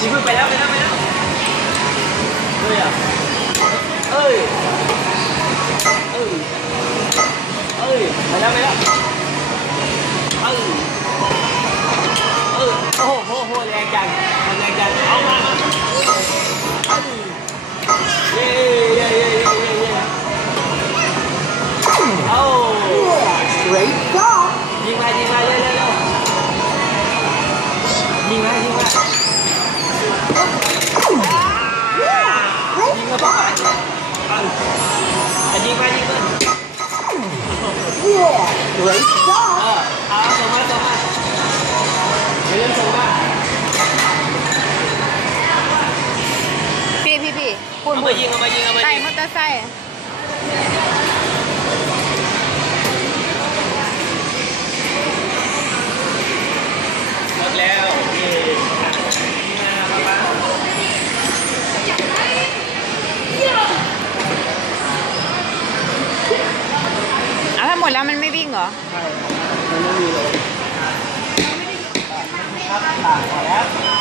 ยิงเพิ่งไปแล้วไปแล้วไปแล้วเฮ้ยอะเอ้ยเอ้ยเอ้ยไปแล้วไปแล้วเอ้ยเอ้ยโอ้โหโหโหแรงจังแรงจังเอามาเอ้ยเย้เย้เย้เย้เย้เย้เอา Great job. ยิงมายิงมาเร็วเร็วเร็วยิงมายิงมา Great ยิงมาป้องกันเอาเอายิงมายิงมา Yeah. Great เอ job. อเอาส่งมาส่งมาเร็วๆส่งมาพี่พี่พี่พูดเอาพูมาดยิงเอามายิงเอามาใส่ยิงมอเตอร์ไซค์ หมดแล้วเย้มามามา เอาถ้า หมดแล้วมันไม่วิ่งเหรอครับผ่านหมดแล้ว